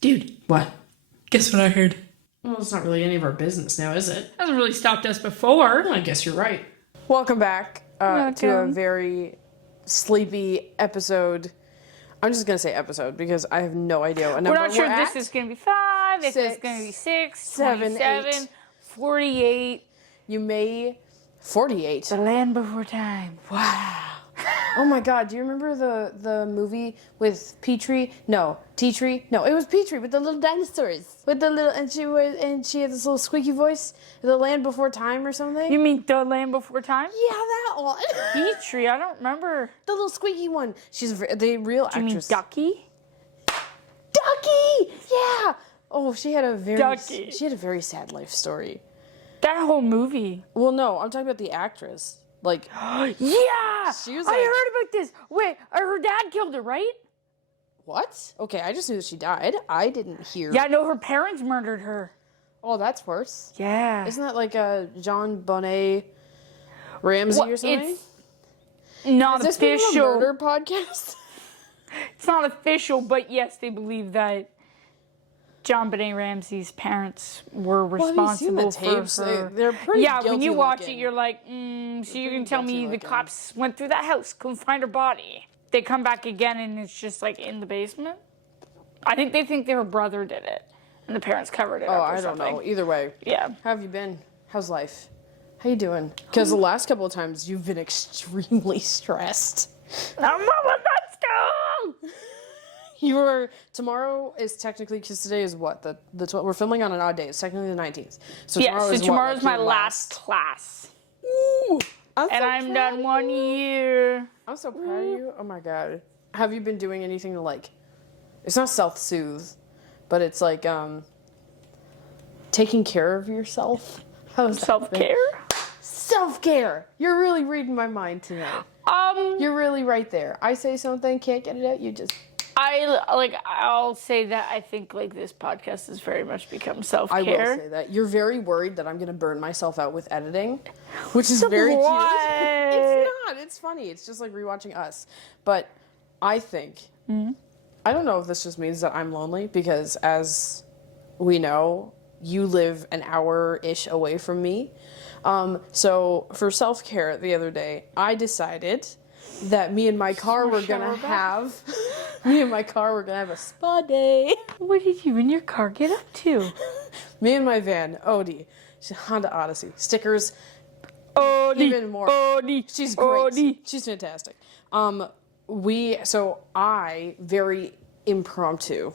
Dude, what? Guess what I heard? Well, it's not really any of our business now, is it? Hasn't really stopped us before. Well, I guess you're right. Welcome back to a Welcome. very sleepy episode. I'm just going to say episode because I have no idea what number We're not sure if at. this is going to be 5, if it's going to be 6, 7, 27, 48. You may... 48. The Land Before Time. Wow. Oh my god, do you remember the movie with Petrie? No, Tea-Tree? No, it was Petrie with the little dinosaurs. With the little and she had this little squeaky voice. The Land Before Time or something? You mean The Land Before Time? Yeah, that one. Petrie, I don't remember. The little squeaky one. She's the real You mean actress. Ducky? Ducky! Yeah. Oh, she had a Ducky. very sad life story. That whole movie. Well, no, I'm talking about the actress. Like, Yeah! She was I like- heard about this. Wait, her dad killed her, right? what? Okay, I just knew that she died. I didn't hear. Yeah, no, her parents murdered her. Oh, that's worse. Yeah. Isn't that like a John Bonet Ramsey Well, or something? it's not Is this become a official. murder podcast? It's not official, but yes, they believe that John Benet Ramsey's parents were have you seen responsible the tapes? for her. They're pretty Yeah, when guilty you watch looking. it, you're like, so you pretty can tell me guilty the looking. cops went through that house, couldn't find her body. They come back again, and it's just like in the basement. I think they think their brother did it, and the parents covered it Oh, up or I don't something. know. Either way, Yeah. how have you been? How's life? How you doing? Because the last couple of times you've been extremely stressed. I'm almost at school! You were tomorrow is technically because today is what the 12th. We're filming on an odd day. It's technically the 19th. So Yeah, tomorrow so is what, tomorrow's like my your last class. Ooh, I'm And so I'm proud done of 1 you. year. I'm so proud of you. Oh my god. Have you been doing anything to like? It's not self-soothe, but it's like taking care of yourself. How's that been? Self-care? Self-care. You're really reading my mind tonight. You're really right there. I say something, can't get it out. You just. I'll say that I think like this podcast has very much become self-care. I will say that. You're very worried that I'm going to burn myself out with editing, which is very What? cute. It's not. It's funny. It's just like rewatching us. But I think, I don't know if this just means that I'm lonely because as we know, you live an hour-ish away from me. So for self-care the other day, I decided that me and my car were going to have a spa day. What did you and your car get up to? Me and my van, Odie, she's a Honda Odyssey. Stickers, even more. Odie, She's great. Odie. She's fantastic. I very impromptu.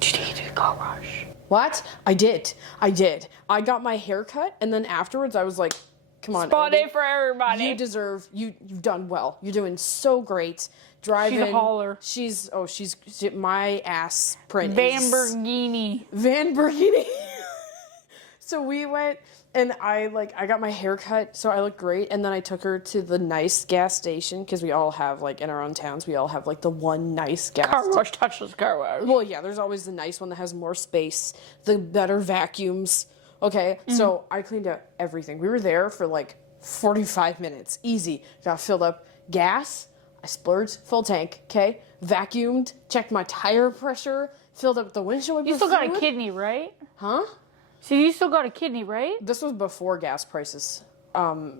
Did you do a car wash? What? I did. I got my hair cut, and then afterwards I was like, come on, Spa day Odie, for everybody. you deserve, you've done well. You're doing so great. Driving. She's a hauler. She's my ass print is Van Burgini. So we went and I got my hair cut so I looked great, and then I took her to the nice gas station because we all have like in our own towns we all have like the one nice gas car wash, touchless car wash. Well, yeah, there's always the nice one that has more space, the better vacuums. Okay, so I cleaned out everything. We were there for like 45 minutes, easy. Got filled up gas. I splurged, full tank, okay? Vacuumed, checked my tire pressure, filled up the windshield wiper You still got a fluid. kidney, right? Huh? So you still got a kidney, right? This was before gas prices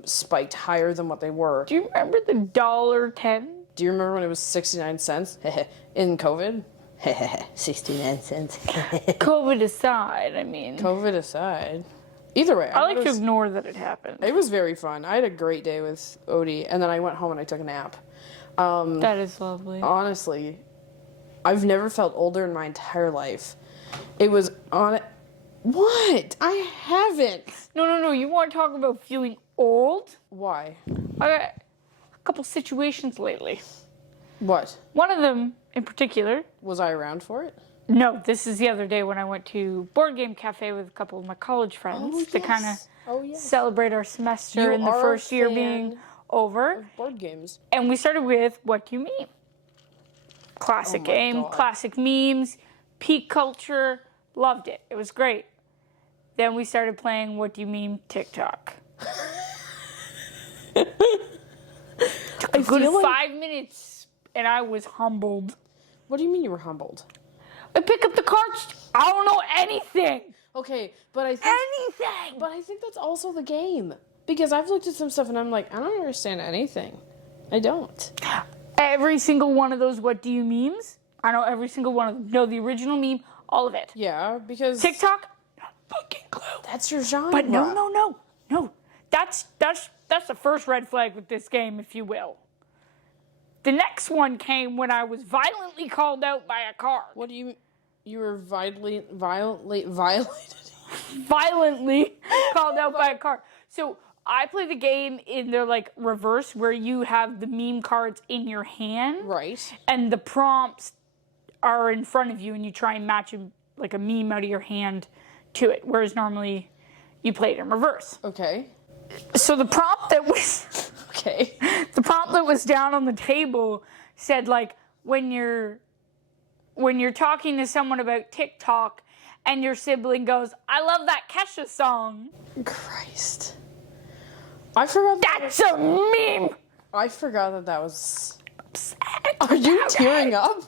spiked higher than what they were. Do you remember the $1.10? Do you remember when it was 69 cents in COVID? 69 cents. COVID aside, I mean. COVID aside. Either way. I like thought to it was- ignore that it happened. It was very fun. I had a great day with Odie, and then I went home and I took a nap. That is lovely. Honestly, I've never felt older in my entire life. It was on. What? I haven't. No. You want to talk about feeling old? Why? I got a couple situations lately. What? One of them in particular. Was I around for it? No, this is the other day when I went to Board Game Cafe with a couple of my college friends to kind of celebrate our semester You and the are a first year fan being over. Board games. And we started with What Do You Mean? Classic Oh my game, God. classic memes, peak culture. Loved it. It was great. Then we started playing What Do You Mean TikTok. Took a good feel like- 5 minutes and I was humbled. What do you mean you were humbled? I pick up the cards. I don't know anything. Okay, but I think Anything. But I think that's also the game. Because I've looked at some stuff and I'm like, I don't understand anything. I don't. Every single one of those what do you memes? I know every single one of them. No, the original meme, all of it. Yeah, because TikTok, not fucking clue. that's your genre. But no. That's the first red flag with this game, if you will. The next one came when I was violently called out by a car. What do you were violently violated? Violently called out by a car. So I play the game in their like reverse where you have the meme cards in your hand. Right. And the prompts are in front of you and you try and match like a meme out of your hand to it. Whereas normally you play it in reverse. Okay. So the prompt that was Okay. the prompt that was down on the table said like when you're talking to someone about TikTok and your sibling goes, I love that Kesha song. Christ. I forgot That's a meme. I forgot that was. Are you tearing up?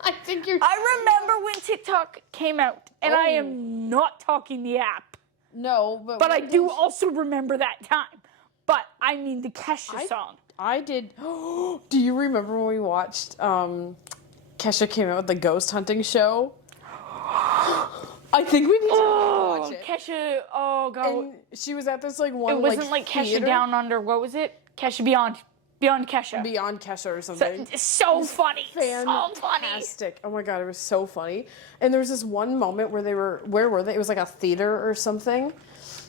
I think you're. I remember when TikTok came out, and I am not talking the app. No, But I do also remember that time. But I mean the Kesha song. I did. Do you remember when we watched? Kesha came out with the ghost hunting show. I think we need to watch it. Kesha, oh god. And she was at this like one. It wasn't like Kesha theater. Down Under. What was it? Kesha Beyond Kesha. Beyond Kesha or something. It's so funny. So funny. Fantastic. Oh my god, it was so funny. And there was this one moment where where were they? It was like a theater or something.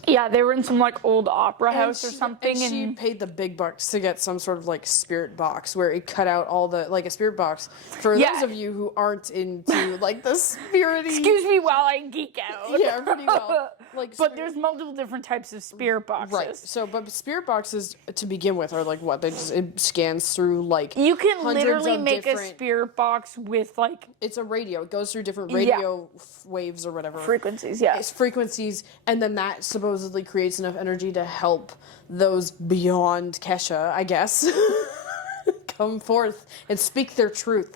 Yeah, they were in some like old opera house or something. And she paid the big bucks to get some sort of like spirit box where it cut out all the, like a spirit box. For those of you who aren't into like the spirity. Excuse me while I geek out. Yeah, pretty well. Like, but there's multiple different types of spirit boxes. Right. So, but spirit boxes to begin with are like what? It scans through like you can literally make a different, spirit box with like it's a radio. It goes through different radio waves or whatever. Frequencies, yeah. It's frequencies, and then that supposedly creates enough energy to help those beyond Kesha, I guess, come forth and speak their truth.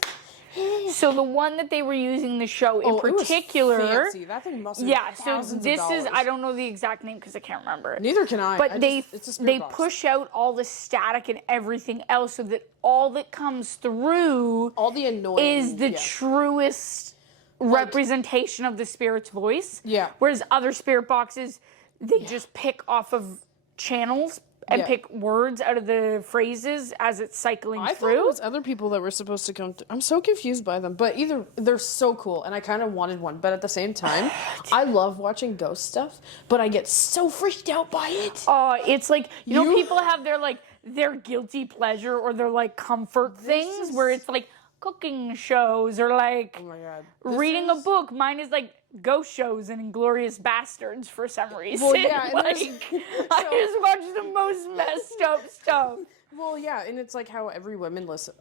So the one that they were using the show in particular, it was fancy. That thing must have so this is I don't know the exact name because I can't remember it. Neither can I. But they box. push out all the static and everything else so that all that comes through all the annoying is the truest representation of the spirit's voice. Yeah. Whereas other spirit boxes, they just pick off of channels and pick words out of the phrases as it's cycling through. I thought it was other people that were supposed to come. I'm so confused by them. But either they're so cool, and I kind of wanted one. But at the same time, I love watching ghost stuff, but I get so freaked out by it. It's like you know people have their guilty pleasure or their like comfort things where it's like cooking shows or like reading a book. Mine is like ghost shows and Inglourious Bastards for some reason. Well, yeah, like, I just watch the most messed up stuff. Well, yeah, and it's like how every woman listens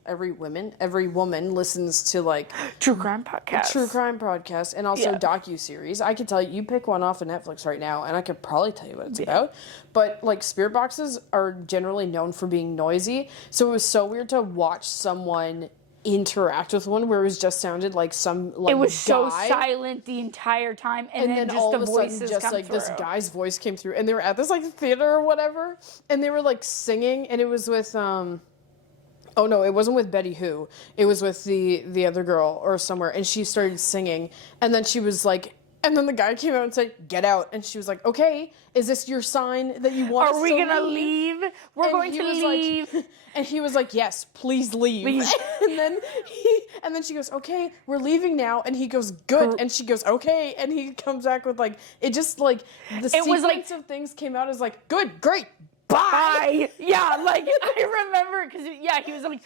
to like true crime podcasts and also docu-series. I could tell you pick one off of Netflix right now and I could probably tell you what it's about. But like spirit boxes are generally known for being noisy, so it was so weird to watch someone interact with one where it was just sounded like some like it was guy. So silent the entire time and then just all the of a sudden voices just come like through. this guy's voice came through and they were at this like theater or whatever and they were like singing and it was with oh no, it wasn't with Betty Who, it was with the other girl or somewhere and she started singing and then she was like, and then the guy came out and said, "Get out." And she was like, "Okay, is this your sign that you want us to leave? Are we going to leave? We're going to leave." Like, and he was like, "Yes, please leave." And then she goes, "Okay, we're leaving now." And he goes, "Good." And she goes, "Okay." And he comes back with like, it just like, the sequence of things came out as like, "Good, great, bye." Yeah, like, I remember, because, he was like,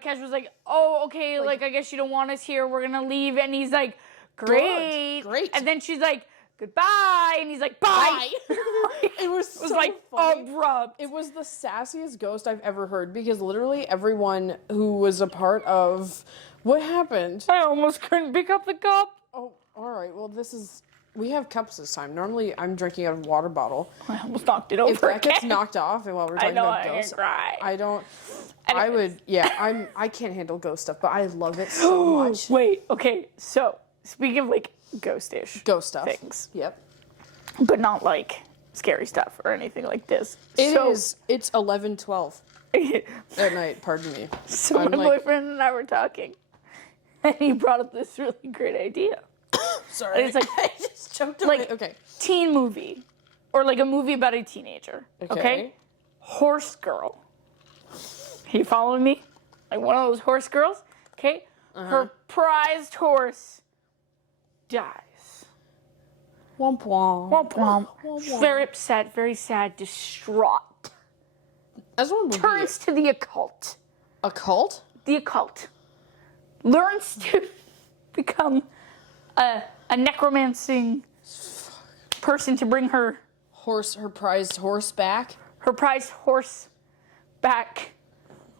Cash was like, "Oh, okay, like, I guess you don't want us here. We're going to leave." And he's like, Great. And then she's like, "Goodbye." And he's like, "Bye." It was so like funny. abrupt. It was the sassiest ghost I've ever heard because literally everyone who was a part of what happened. I almost couldn't pick up the cup. Oh, all right. Well, this is We have cups this time. Normally, I'm drinking out of a water bottle. I almost knocked it over. If that gets again. knocked off, and while we're talking about ghosts, cry. I don't. Anyways. I would. Yeah, I can't handle ghost stuff, but I love it so much. Wait, okay. So speaking of like ghostish Ghost stuff. things, Yep. but not like scary stuff or anything like this. It is. It's 11:12 at night. Pardon me. So I'm my like- boyfriend and I were talking, and he brought up this really great idea. Sorry. And it's like I just choked on like it. Okay. teen movie, or like a movie about a teenager. Okay. Horse girl. Are you following me? Like one of those horse girls. Okay. Her prized horse dies. Womp womp. Womp womp. womp. Very upset, very sad, distraught. As one would Turns to the occult. be. A cult? The occult. Learns to become a necromancing person to bring her Her prized horse back. prized horse back.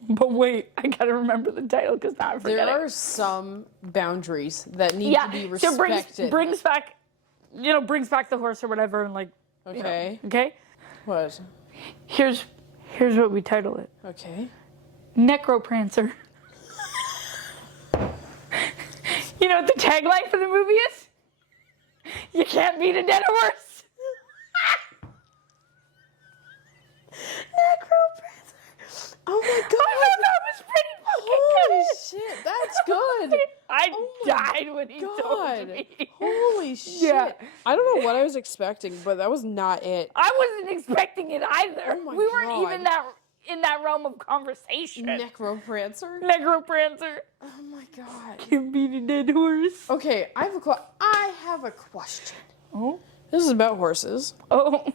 But wait, I gotta remember the title because now I forget There it. are some boundaries that need to be so respected. brings back, brings back the horse or whatever, and like, Okay. okay. What? Here's what we title it: Okay. Necroprancer. You know what the tagline for the movie is? You can't beat a dead horse. Necroprancer. Oh my god. I thought that was pretty Holy fucking shit, that's good. good. I Oh my died when he told God. me. Holy shit. Yeah. I don't know what I was expecting, but that was not it. I wasn't expecting it either. Oh my We weren't God. even in that realm of conversation. Necroprancer? Necroprancer. Oh my god. Can beat a dead horse. Okay, I have a question. Oh. This is about horses. Oh,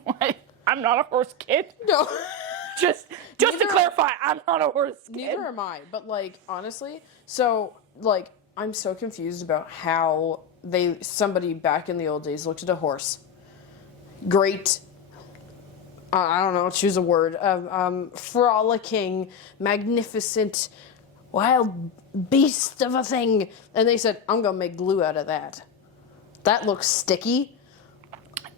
I'm not a horse kid. No. Just to Neither- clarify, I'm not a horse kid. Neither am I, but like honestly, so like I'm so confused about how somebody back in the old days looked at a horse. Great, I don't know, choose a word. Frolicking, magnificent, wild beast of a thing, and they said, "I'm gonna make glue out of that. That looks sticky."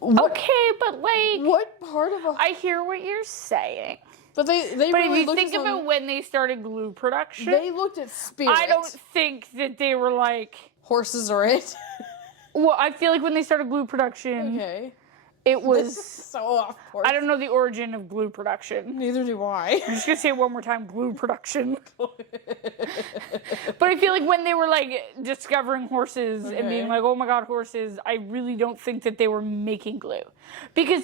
Okay, but like, What part of a? I hear what you're saying. But they But really if you looked think at of it when they started glue production, they looked at spirits. I don't think that they were like. Horses are it. Well, I feel like when they started glue production, Okay. it was. So off course. I don't know the origin of glue production. Neither do I. I'm just gonna say it one more time, glue production. But I feel like when they were like discovering horses and being Okay. like, oh my god, horses, I really don't think that they were making glue. Because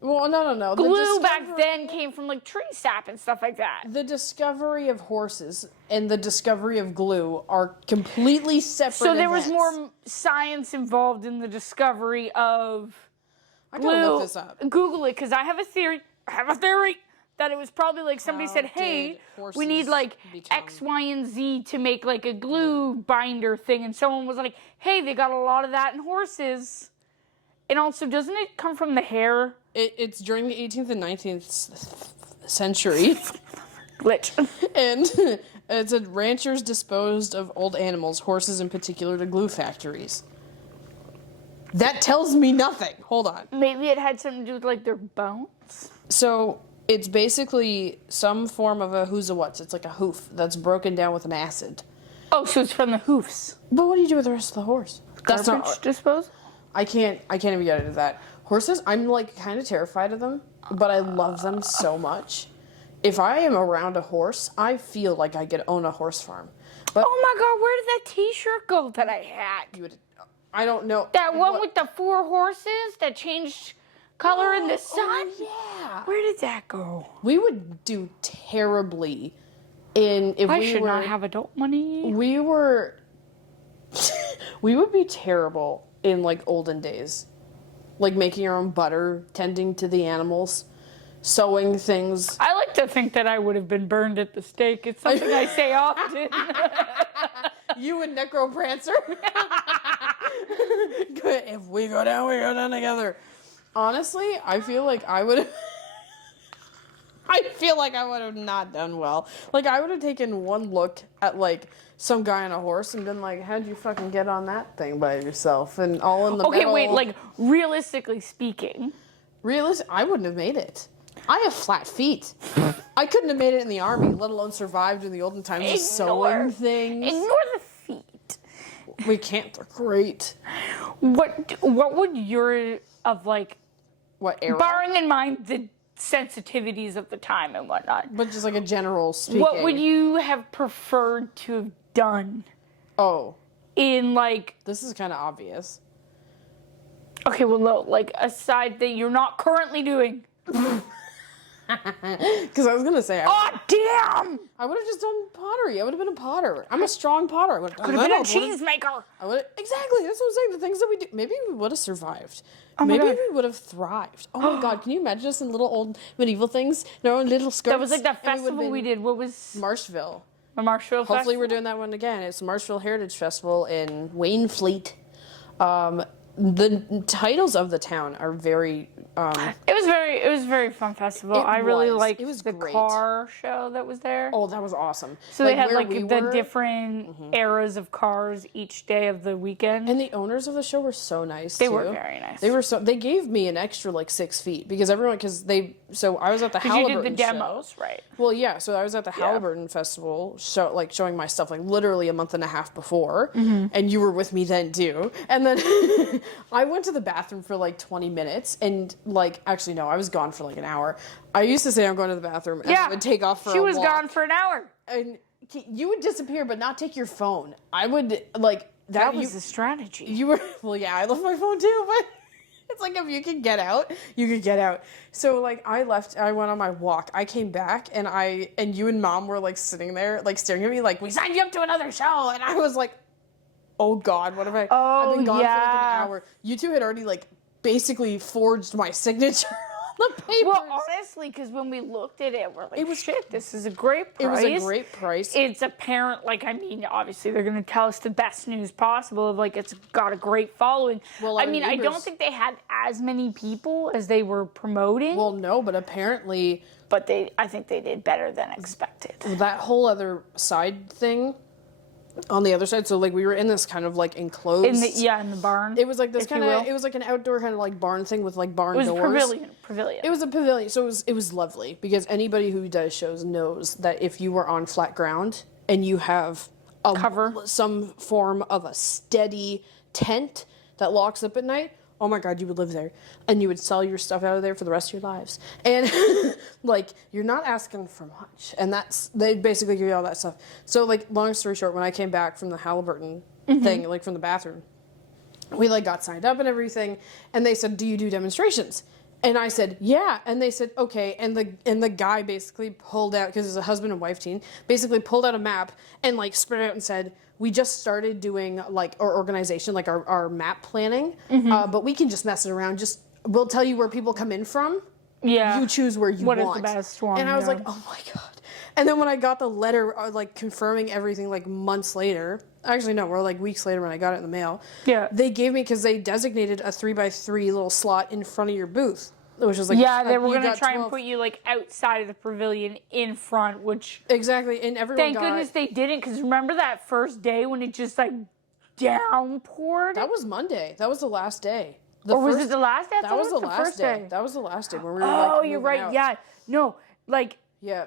Well, no. glue back then came from like tree sap and stuff like that. The discovery of horses and the discovery of glue are completely separate. So there was events. more science involved in the discovery of I glue. gotta look this up. Google it, because I have a theory. That it was probably like somebody How said, hey, did horses we need like become- X, Y, and Z to make like a glue binder thing. And someone was like, hey, they got a lot of that in horses. And also, doesn't it come from the hair? It's during the 18th and 19th century, Glitch. and it said ranchers disposed of old animals, horses in particular, to glue factories. That tells me nothing. Hold on. Maybe it had something to do with like their bones. So it's basically some form of a who's a what's. It's like a hoof that's broken down with an acid. Oh, so it's from the hoofs. But what do you do with the rest of the horse? That's Garbage not. disposal? I can't even get into that. Horses, I'm like kind of terrified of them, but I love them so much. If I am around a horse, I feel like I could own a horse farm. But Oh my god, where did that t-shirt go that I had? I don't know. That one what- with the 4 horses that changed color in the sun? Oh, yeah. Where did that go? We would do terribly if I we should were. not have adult money. We were. We would be terrible in like olden days, like making our own butter, tending to the animals, sewing things. I like to think that I would have been burned at the stake. It's something I say often. You and Necroprancer. Good. If we go down, we go down together. Honestly, I feel like I would. I feel like I would have not done well. Like, I would have taken one look at, like, some guy on a horse and been like, how'd you fucking get on that thing by yourself? And all in the Okay, middle. wait, like, realistically speaking. I wouldn't have made it. I have flat feet. I couldn't have made it in the army, let alone survived in the olden times of sewing things. Ignore the feet. We can't. They're great. What would your, of like, What era? barring in mind the sensitivities of the time and whatnot, But just like a general speaking. what would you have preferred to have done Oh, in like, this is kind of obvious. okay, well, no, like aside that you're not currently doing. Because I was gonna say, Oh, damn! I would have just done pottery. I would have been a potter. I'm a strong potter. I would Could have been a cheesemaker. I would exactly. That's what I'm saying. The things that we do. Maybe we would have survived. my Maybe God. we would have thrived. Oh my God! Can you imagine us in little old medieval things? In our own little skirts. That was like that and we would've festival we been did. What was Marshville. the Marshville Hopefully, Festival? we're doing that one again. It's the Marshville Heritage Festival in Waynfleet. The titles of the town are very. It was a very fun festival. It I really was. liked It was the great. car show that was there. Oh, that was awesome. So they had where like we the were- different eras of cars each day of the weekend. And the owners of the show were so nice. They too. were very nice. They were so. They gave me an extra like 6 feet because everyone I was at the Because you Halliburton did the show. demos, right? Well, yeah. So I was at the Halliburton Festival, showing my stuff like literally a month and a half before, and you were with me then too. And then I went to the bathroom for like 20 minutes, and like actually no, I was gone for like an hour. I used to say I'm going to the bathroom, and I would take off for She a was walk. gone for an hour. And you would disappear, but not take your phone. I would like That was the strategy. You were well, yeah. I left my phone too, but it's like if you can get out, you could get out. So like I left. I went on my walk. I came back, and you and Mom were like sitting there, like staring at me, like we signed you up to another show, and I was like, oh God, what have I? I've been gone for like an hour. You two had already like basically forged my signature on the papers. Well, honestly, because when we looked at it, we're like, shit, this is a great price. It was a great price. It's apparent, like, I mean, obviously they're going to tell us the best news possible of, like, it's got a great following. Well, I our mean, I don't neighbors- think they had as many people as they were promoting, Well, no, but apparently but I think they did better than expected. that whole other side thing on the other side. So like we were in this kind of like enclosed. In the barn. It was like this if you kind of. will. It was like an outdoor kind of like barn thing with like barn It was doors. pavilion. It was a pavilion, so it was lovely because anybody who does shows knows that if you were on flat ground and you have a Cover. some form of a steady tent that locks up at night, oh my God, you would live there and you would sell your stuff out of there for the rest of your lives. And like you're not asking for much, and they basically give you all that stuff. So like long story short, when I came back from the Halliburton thing, like from the bathroom, we like got signed up and everything, and they said, do you do demonstrations? And I said, yeah. And they said, okay. And the guy basically pulled out, because it's a husband and wife team, basically pulled out a map and like spread it out and said, we just started doing like our organization, like our map planning, but we can just mess it around. We'll tell you where people come in from. Yeah. You choose where you What is want. the best one, And I was yeah. like, oh my God. And then when I got the letter, like confirming everything, like months later, actually no, we're like weeks later when I got it in the mail. Yeah. They gave me, because they designated a 3x3 little slot in front of your booth, which was like, They were you going to got try and 12 put you, like, outside of the pavilion in front, which... Exactly, and everyone Thank got. goodness they didn't, because remember that first day when it just, like, downpoured? That was Monday. That was the last day. Or was it the last day? I That thought was it the the last first day. day. That was the last day when we were like. Oh, you're moving right. out. Yeah. No, like, Yeah.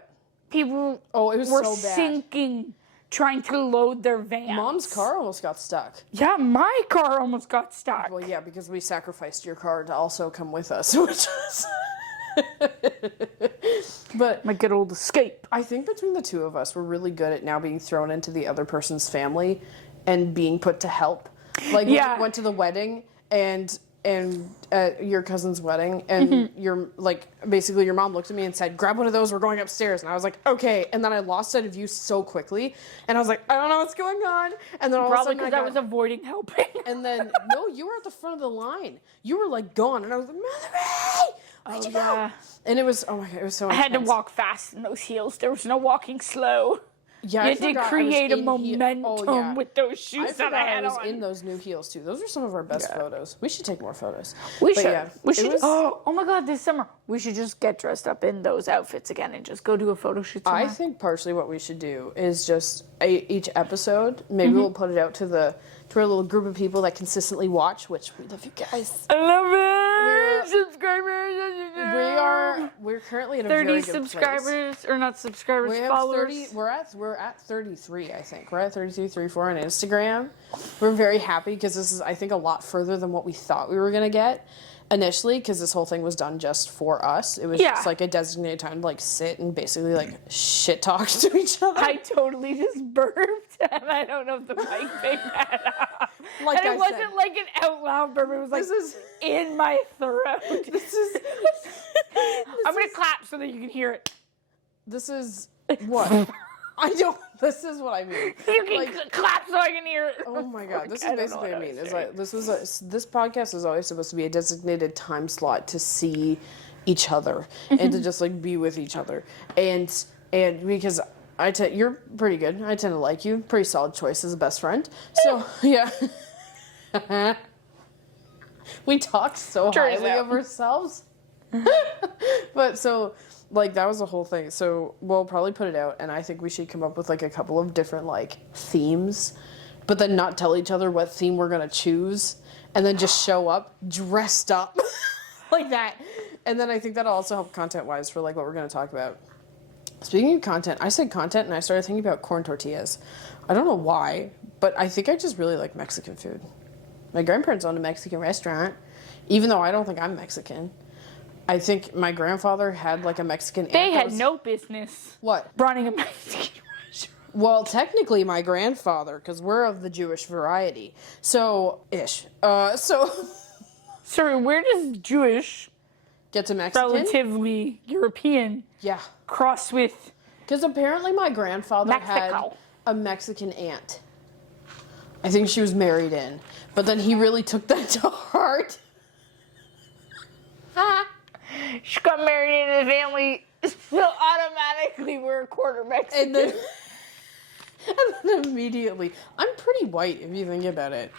people Oh, it was were so bad. sinking trying to load their vans. Mom's car almost got stuck. Yeah, my car almost got stuck. Well, yeah, because we sacrificed your car to also come with us, which was. But My good old Escape. I think between the two of us, we're really good at now being thrown into the other person's family and being put to help. Like when Yeah. we went to the wedding and your cousin's wedding, and your like basically your mom looked at me and said, "Grab one of those. We're going upstairs." And I was like, "Okay." And then I lost sight of you so quickly, and I was like, "I don't know what's going on." And then all Probably of a because sudden I was avoiding helping. and then no, you were at the front of the line. You were like gone, and I was like, "Mallory, where'd you go?" yeah. And it was oh my God, it was so. I had to intense. walk fast in those heels. There was no walking slow. Yeah, You I had to forgot I was create a in momentum with those shoes I that I forgot had I was on. in those new heels too. Those are some of our best photos. We should take more photos. We But should. yeah, we it should. was- Oh my god, this summer we should just get dressed up in those outfits again and just go do a photo shoot somewhere. I think partially what we should do is just each episode. Maybe we'll put it out to our little group of people that consistently watch. Which we love you guys. I love it. Subscribers. We're currently at a 30 very good subscribers, place. or not subscribers, We have followers. 30. We're at 33. I think we're at 33, 34 on Instagram. We're very happy because this is, I think, a lot further than what we thought we were gonna get initially. Because this whole thing was done just for us. It was Yeah. just like a designated time to like sit and basically like shit talk to each other. I totally just burped, and I don't know if the mic picked that up. Like and it I wasn't said. like an out loud burp; it was like This is- in my throat. This is. I'm gonna clap so that you can hear it. This is what I don't. This is what I mean. You can Like- clap so I can hear it. Oh my god, this I is don't know basically what I what I mean. was It's like this podcast is always supposed to be a designated time slot to see each other and to just like be with each other. And because you're pretty good. I tend to like you. Pretty solid choice as a best friend. So yeah. We talk so Turns highly out. of ourselves. But so like that was the whole thing. So we'll probably put it out, and I think we should come up with like a couple of different like themes, but then not tell each other what theme we're gonna choose, and then just show up dressed up like that. And then I think that'll also help content wise for like what we're gonna talk about. Speaking of content, I said content and I started thinking about corn tortillas. I don't know why, but I think I just really like Mexican food. My grandparents owned a Mexican restaurant, even though I don't think I'm Mexican. I think my grandfather had like a Mexican aunt. They that had was- no business What? running a Mexican restaurant. Well, technically my grandfather, because we're of the Jewish variety. So, Sorry, where does Jewish, get to Mexican? relatively European, Yeah. cross with Because apparently my grandfather had Mexico? a Mexican aunt. I think she was married in. But then he really took that to heart. She got married into the family, so automatically we're a quarter Mexican. And then, and then immediately, I'm pretty white if you think about it.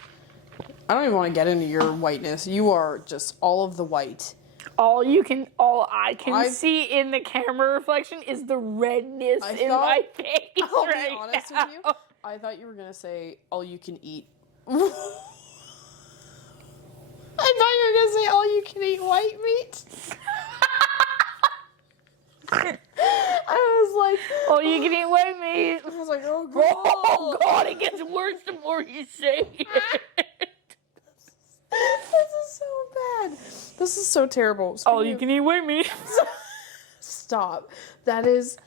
I don't even want to get into your whiteness. You are just all of the white. all I can see in the camera reflection is the redness in my face I'll right be honest now. with you. I thought you were gonna say all you can eat. I thought you were gonna say all you can eat white meat. I was like, Oh, you can eat white meat. I was like, oh god. Oh God, it gets worse the more you say it. This is so bad. This is so terrible. Oh, you can eat white meat. Stop. That is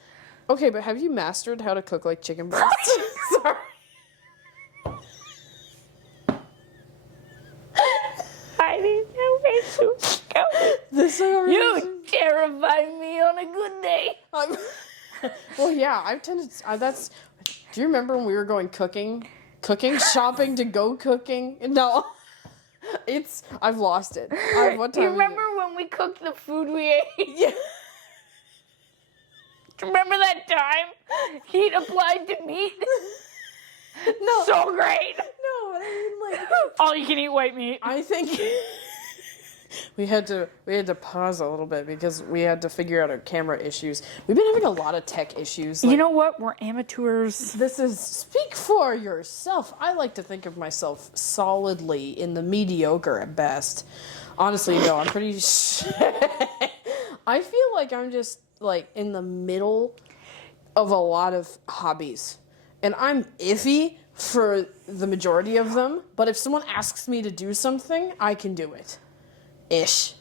okay. But have you mastered how to cook like chicken breasts? Sorry. I didn't know where to go. This You terrify me on a good day. Well, yeah, I've tended. That's. Do you remember when we were going cooking shopping to go cooking? No, I've lost it. What time You is it? remember when we cooked the food we ate? Yeah. Do you remember that time heat applied to meat? No. So great. No, I mean like. All you can eat white meat. I think we had to pause a little bit because we had to figure out our camera issues. We've been having a lot of tech issues. You know what? We're amateurs. This is speak for yourself. I like to think of myself solidly in the mediocre at best. Honestly, no, I'm pretty. I feel like I'm just like in the middle of a lot of hobbies, and I'm iffy for the majority of them. But if someone asks me to do something, I can do it. Ish.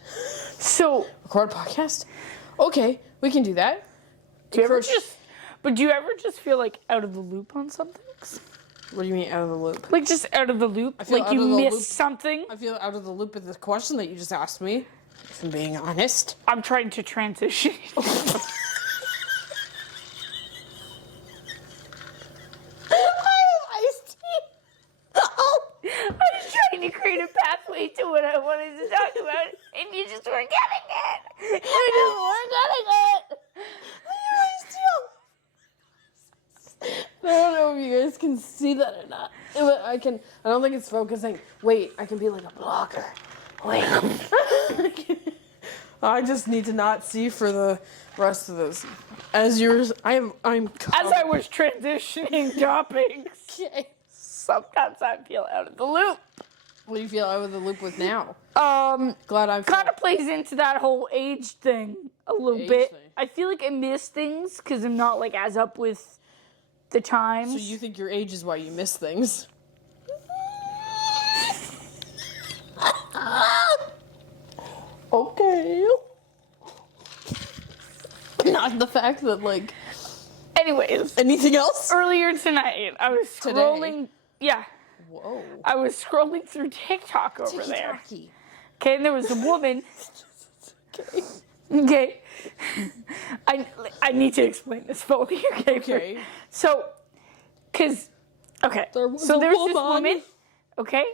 So, Record a podcast? Okay, we can do that. do you ever just feel like out of the loop on something? What do you mean out of the loop? Like just out of the loop? feel Like out you of the missed loop. something? I feel out of the loop of the question that you just asked me, if I'm being honest. I'm trying to transition. I was trying to create a pathway to what I wanted to talk about, and you just weren't getting it. You just weren't getting it. I don't know if you guys can see that or not. I don't think it's focusing. Wait, I can be like a blogger. Wait. I just need to not see for the rest of this. As yours, I'm As I was transitioning topics, okay. sometimes I feel out of the loop. What do you feel out of the loop with now? Glad I'm kind of plays into that whole age thing a little Age bit. thing. I feel like I miss things because I'm not like as up with the times. So you think your age is why you miss things? Okay. Not the fact that like. Anyways, Anything else? earlier tonight I was scrolling. Yeah, Whoa. I was scrolling through TikTok over there. Tiki-taki. Okay, and there was a woman. Okay. Okay, I need to explain this fully. Okay. Okay. So, there's this woman. Okay,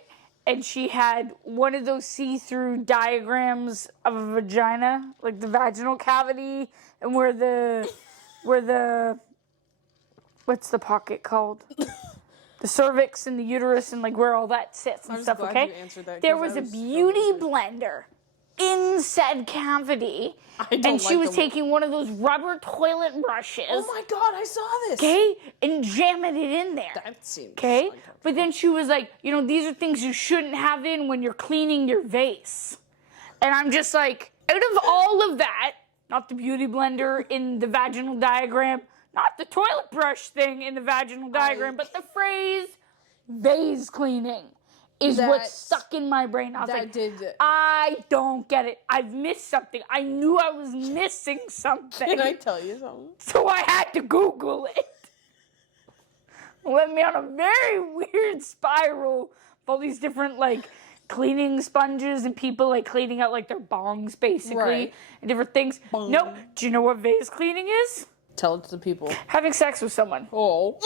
and she had one of those see-through diagrams of a vagina, like the vaginal cavity, and where the what's the pocket called? The cervix and the uterus and like where all that sits and stuff. glad Okay, you answered that, there 'cause was I a was so beauty confused. blender in said cavity, and she was taking one of those rubber toilet brushes. Oh my god, I saw this. Okay, and jamming it in there. That seems. Okay, uncomfortable. but then she was like, these are things you shouldn't have in when you're cleaning your vase. And I'm just like, out of all of that, not the beauty blender in the vaginal diagram, not the toilet brush thing in the vaginal diagram, but the phrase vase cleaning is what That- stuck in my brain. I was that like, did- I don't get it. I've missed something. I knew I was missing something. Can I tell you something? So I had to Google it. Led me on a very weird spiral of all these different like cleaning sponges and people like cleaning out like their bongs basically Right. and different things. Bong. Nope. Do you know what vase cleaning is? Tell it to the people. Having sex with someone. Oh.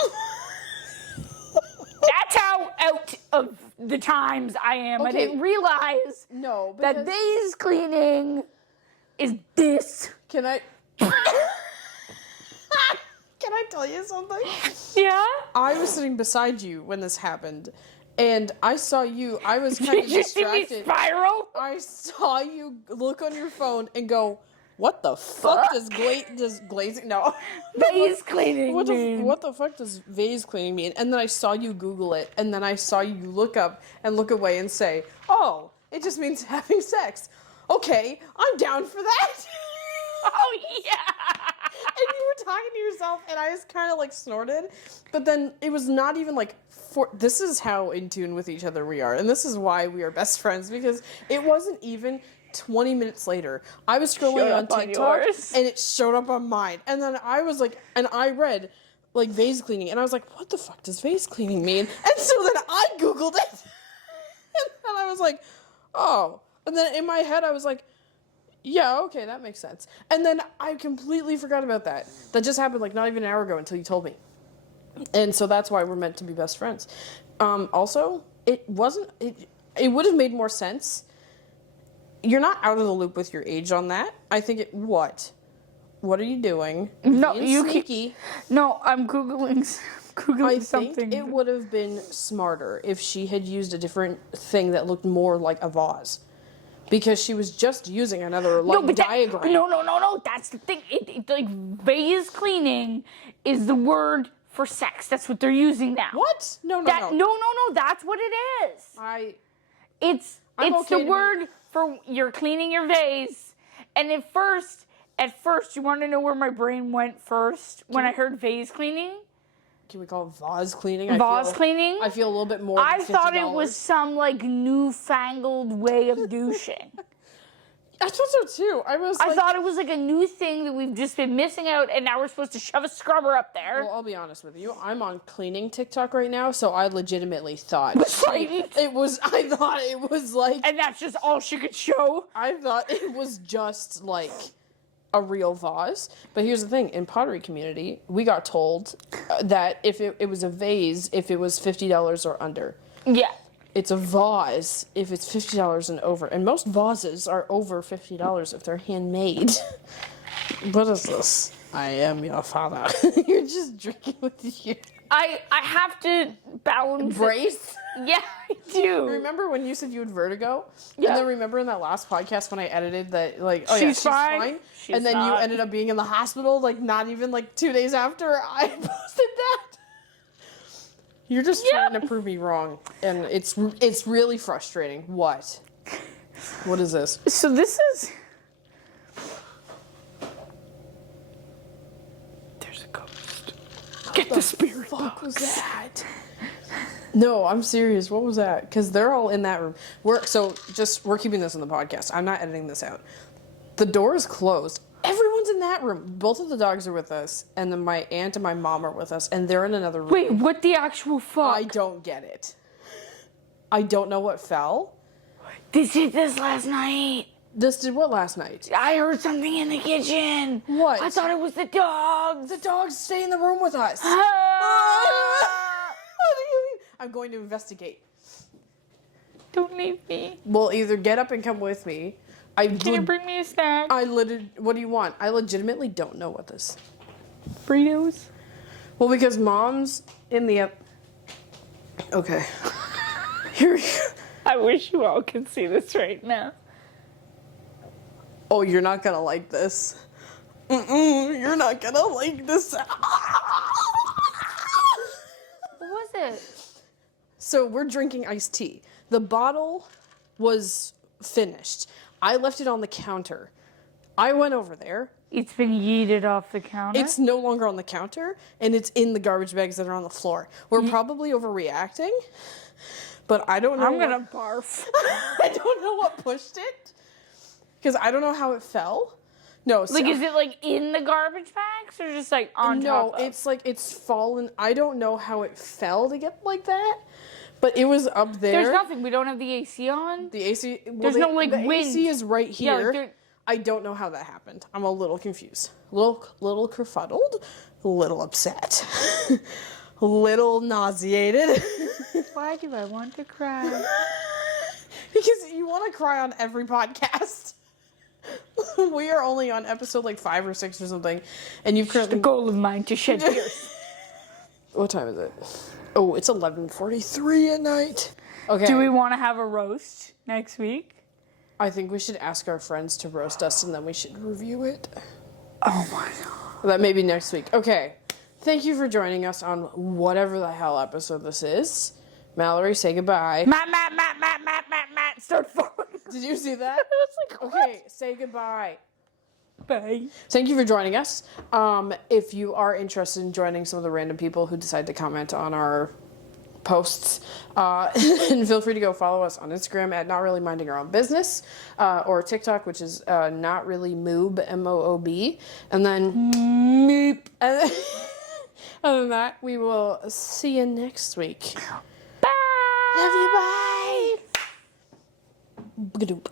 That's how out of the times I am. I Okay. didn't realize No, that because vase cleaning is this. can I? Can I tell you something? Yeah? I was sitting beside you when this happened, and I saw you. I was kind of Did you see me distracted. spiral? I saw you look on your phone and go, "What the fuck does glazing? No, Vase cleaning what mean? what the fuck does vase cleaning mean?" And then I saw you Google it, and then I saw you look up and look away and say, "Oh, it just means having sex." Okay, I'm down for that. Oh, yeah. And you were talking to yourself, and I just kind of like snorted. But then it was not even like, this is how in tune with each other we are. And this is why we are best friends, because it wasn't even 20 minutes later. I was scrolling Showed on up on TikTok, yours. and it showed up on mine. And then I was like, and I read like vase cleaning, and I was like, what the fuck does vase cleaning mean? And so then I Googled it. And I was like, oh. And then in my head, I was like, yeah, okay, that makes sense. And then I completely forgot about that. That just happened like not even an hour ago until you told me. And so that's why we're meant to be best friends. Also, it wasn't, it would have made more sense. You're not out of the loop with your age on that. I think what? What are you doing? No, Being you sneaky. No, I'm Googling I something. think it would have been smarter if she had used a different thing that looked more like a vase. Because she was just using another diagram. No. That's the thing. Like vase cleaning is the word for sex. That's what they're using now. What? No. No. That's what it is. It's I'm okay the to be- word for you're cleaning your vase. And at first, you want to know where my brain went first when I heard vase cleaning? Can we call it vase cleaning? Vase cleaning? I feel a little bit more than I thought it $50. was some like newfangled way of douching. I thought so too. I thought it was like a new thing that we've just been missing out, and now we're supposed to shove a scrubber up there. Well, I'll be honest with you. I'm on cleaning TikTok right now, so I legitimately thought Frightened. I thought it was like. And that's just all she could show. I thought it was just like a real vase. But here's the thing: in pottery community, we got told that if it was a vase, if it was $50 or under. Yeah. It's a vase if it's $50 and over. And most vases are over $50 if they're handmade. What is this? I am your father. You're just drinking with your... I have to balance. Brace? Yeah, I do. Remember when you said you had vertigo? Yeah. And then remember in that last podcast when I edited that, like, oh She's fine. She's and then you not. ended up being in the hospital, like, not even, like, 2 days after I posted that? You're just trying to prove me wrong. And it's really frustrating. What? What is this? So this is... There's a ghost. Get the spirit What box. was that? No, I'm serious. What was that? Because they're all in that room. We're keeping this on the podcast. I'm not editing this out. The door is closed. Everyone's in that room. Both of the dogs are with us, and then my aunt and my mom are with us, and they're in another room. Wait, what the actual fuck? I don't get it. I don't know what fell. They did this last night. This did what last night? I heard something in the kitchen. What? I thought it was the dogs. The dogs stay in the room with us. Ah! What do you mean? I'm going to investigate. Don't leave me. Well, either get up and come with me. Can you bring me a snack? What do you want? I legitimately don't know what this. Burritos? Well, because mom's in the... Okay. Here we go. I wish you all could see this right now. Oh, you're not gonna like this. You're not gonna like this. What was it? So we're drinking iced tea. The bottle was finished. I left it on the counter. I went over there. It's been yeeted off the counter? It's no longer on the counter, and it's in the garbage bags that are on the floor. We're probably overreacting, but I don't know. I'm gonna barf. I don't know what pushed it, because I don't know how it fell. No, Like, is it like in the garbage bags or just like on top of? No, it's like it's fallen. I don't know how it fell to get like that, but it was up there. There's nothing. We don't have the AC on. The AC. Well, There's no, like, the wind. AC is right Yeah, here. like, there- I don't know how that happened. I'm a little confused. Little kerfuddled. A little upset. A little nauseated. Why do I want to cry? Because you want to cry on every podcast. We are only on episode like 5 or 6 or something, and you've The currently. goal of mine to shed tears. What time is it? Oh, it's 11:43 at night. Okay. Do we want to have a roast next week? I think we should ask our friends to roast us, and then we should review it. Oh my god. That may be next week. Okay. Thank you for joining us on whatever the hell episode this is. Mallory, say goodbye. Matt. Start falling. Did you see that? I was like, what? Okay, say goodbye. Bye. Thank you for joining us. If you are interested in joining some of the random people who decide to comment on our posts, and feel free to go follow us on Instagram at Not Really Minding Our Own Business, or TikTok, which is Not Really Moob, MOOB, and then Meep. And then, other than that, we will see you next week. Bye. Love you, bye. Boogadoop.